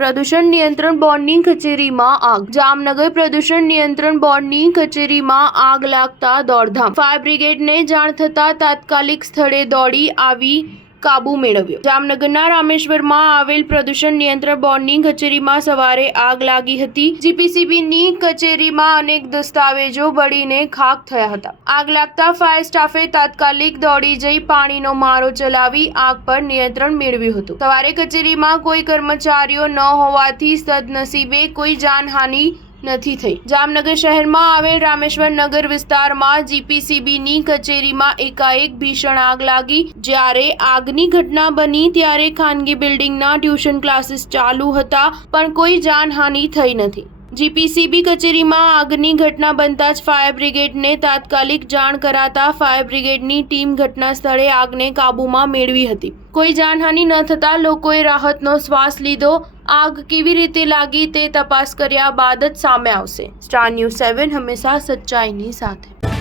પ્રદૂષણ નિયંત્રણ બોર્ડની કચેરીમાં આગ. જામનગર પ્રદૂષણ નિયંત્રણ બોર્ડની કચેરીમાં આગ લાગતા દોડધામ. ફાયર બ્રિગેડને જાણ થતાં તાત્કાલિક સ્થળે દોડી આવી કાબુ મેળવ્યો. જામનગરના રામેશ્વરમાં આવેલ પ્રદૂષણ નિયંત્રણ બોર્ડની કચેરીમાં સવારે આગ લાગી હતી. જીપીસીબીની કચેરીમાં અનેક દસ્તાવેજો બળીને ખાખ થયા હતા. આગ લાગતા ફાયર સ્ટાફે તાત્કાલિક દોડી જઈ પાણીનો મારો ચલાવી આગ પર નિયંત્રણ મેળવ્યું હતું. સવારે કચેરીમાં કોઈ કર્મચારીઓ ન હોવાથી સદનસીબે કોઈ જાનહાનિ નથી થઈ. જામનગર શહેરમાં આવેલ રામેશ્વર નગર વિસ્તારમાં જીપીસીબીની કચેરીમાં એકાએક ભીષણ આગ લાગી. જ્યારે આગની ઘટના બની ત્યારે ખાનગી બિલ્ડિંગના ટ્યુશન ક્લાસીસ ચાલુ હતા, પણ કોઈ જાનહાનિ થઈ નથી. જીપીસીબી કચેરીમાં આગની ઘટના બનતા જ ફાયર બ્રિગેડને તાત્કાલિક જાણ કરાતા ફાયર બ્રિગેડની ટીમ ઘટના સ્થળે આગને કાબૂમાં મેળવી હતી. કોઈ જાનહાનિ ન થતાં લોકોએ રાહતનો શ્વાસ લીધો. આગ કેવી રીતે લાગી તે તપાસ કર્યા બાદ જ સામે આવશે. સ્ટાર ન્યૂઝ 7 હંમેશા સચ્ચાઈની સાથે.